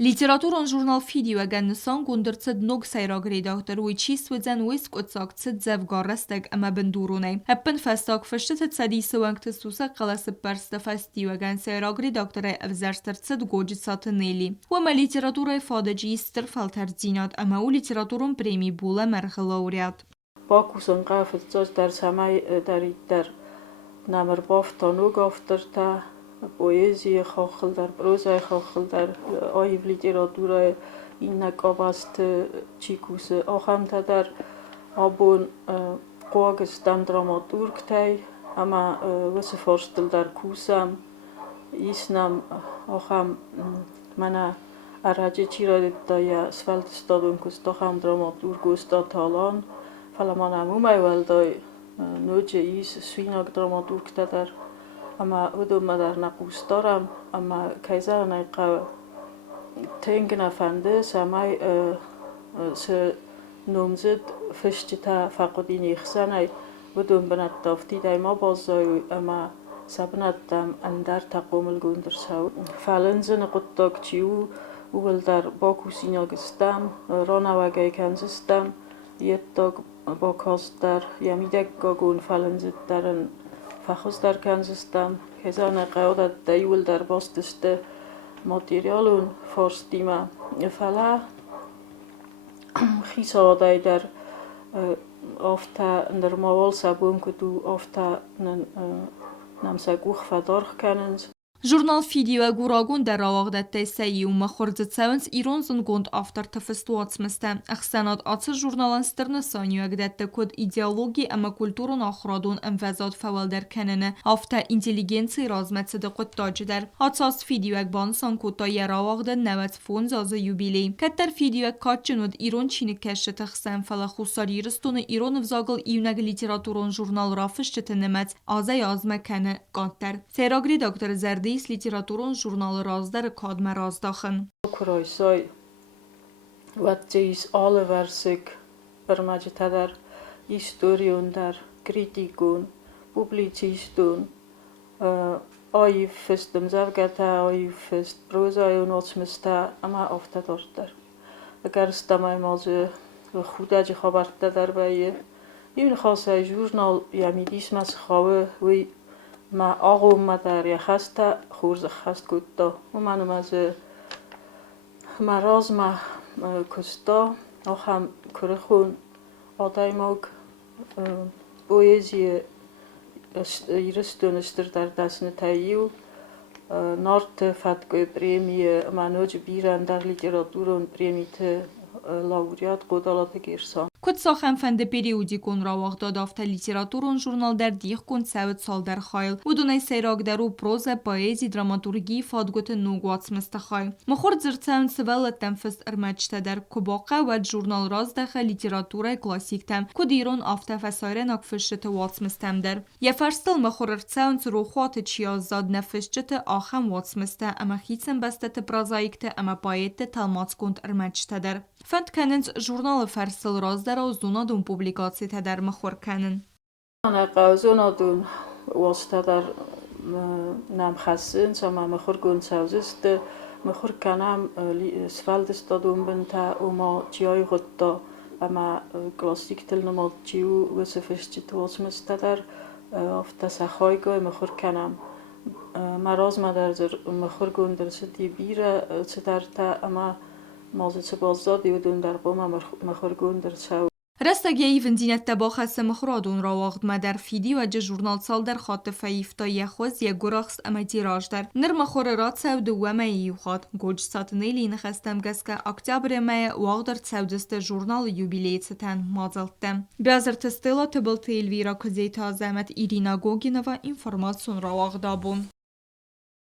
Литературон журнал фидеоген сон гундерцед ног сайрагри доктор ويتشي سوزن ويسك اتساق تسد زفگار رستگ اما بندورونه. هپن فستاق فشتت تسدی سوانگ تسوسا قلاس برست فستیوگن سایراگری دکتر افزرستر تسد گوجی ساتنیلی. و ما لیتراتور فادجی استر فالتر زینات اما او لیتراتورون پریمی بوله مرخلاوریات. باکوسن قافت زاز در سمای در نمر بافتانو گافتر تا پویزی خاخل در پروزای خاخل در آیو لیتراتورای این نکابست چیکوس آخم تا در آبون قواگستم دراماتورگ تای اما واسه فرستل در کوسم ایسنم آخم من اراجه چی را دیتا یا سفلت استادون کستاخم دراماتورگ استاد تالان فلمان امومای ولدای نوچه ایس سویناک دراماتورگ تا در اما ودوم در نقوس دارم اما کیزر نیقه تنگ نفنده سمای نومزد فشتی تا فقدی نیخزنه ودوم بند دافتی دایما بازای اما سبند دم اندر تقومل گوندر سو فلنزن قطاق چیو اول در باکوسینا گستم رانا وگه کنزستم یه داگ باکاست در یمیدک گاگون فلنزد درن فخوز در کنزستم کزان قیادت دیول در باستسته ماتریالون فارستیما فلا خیس آدای در آفتا در موال سبون کدو آفتا نمسگوخ فدارخ کننز Журнал фидео гурагун در آوغدت سعی و مخورزت سوانس ایران زنگوند آفتر تفستوات مسته. اخسانات آتش جورنالان سترنسانیو اگدت کد ایدئولوژی اما کلتورون آخرادون انفزاد فوال در کننه آفتا اینتلیگنسی رازمت صدقت تاج در. آتاس فیدیو اگ بانسان کتا یر آوغد نوت فون زاز یوبیلی. کتر فیدیو اگ کاتچنود ایران چینی کشت اخسان فلا خوصاری رستون ایران وزاگل ایونگ لیتراتورون جورنال رافشت نمت آزای آزمه کنه قاتر. سیراگری دکتر زردی ایس لیتراتورون جورنال رازدر کادم رازداخن. کرایسای وقتی ایس آل ورسک برمجه در هیستوریون در کریتیکون پوبلیسیستون آیف فستم زوجتا آیف فست پروزایون واسمستا اما افتادار در اگر استمای مازه خودج خبرت در بیه این خاصه جورنال یمیدیس مس خواه وی ما آقوم ما در یخسته خورز خست کتا و منم از مراز ما کستا آخم کرخون آدای موگ پویزی ایرستون استر در دست نتاییو نارت فتگوی پریمی منوج بیرن در لیتراتورون پریمیت لاوریات قدالات گیرسان کد ساخن فند پریودیکون را وقت دافت لیتراتورون جورنال در دیخ کن سوت سال در خایل و دونای سیراگ درو پروز پایزی دراماتورگی فادگوت نوگواتس مستخایل مخورد زرتسان سوالت تنفست ارمجت در کباقه و جورنال راز داخل لیتراتور کلاسیک تم کد ایران آفته فسایره نکفشت واتس مستم در یه فرستل مخوررتسان روخوات چیازاد نفشت آخم واتس مسته اما خیتسن بستت پرازایکت اما پایت تلمات کند ارمجت در فند کننز جورنال فرستل راز در از دونادون پوبلیکاسی در مخور کنن. انا قوزونادون واسطه در نمخسن سما مخور گون سوزست مخور کنم سفالد استادون بنتا و ما چیای خودتا اما کلاسیک تل نماد چیو وسفشتی تواسمسته در افتا سخای گای مخور کنم مراز ما در مخور گون در سدی بیره سدر تا اما مازه چه بازدادی و دون در قوم مخورگون در سو رستگی ایون دینت تباخست مخورادون را وقت ما در فیدی و جه جورنال سال در خاط فیفتا یخوز یک گراخست اما تیراج در نر مخور رات سو دوامه یوخات گوج ساتنیلی نخستم گس که اکتبر مای وقت در سودست جورنال یوبیلیت ستن مازلتم بیازر تستیلا تبل تیلویرا کزیتا زمت ایرینا گوگینوا اینفورماسیون را وقت دابون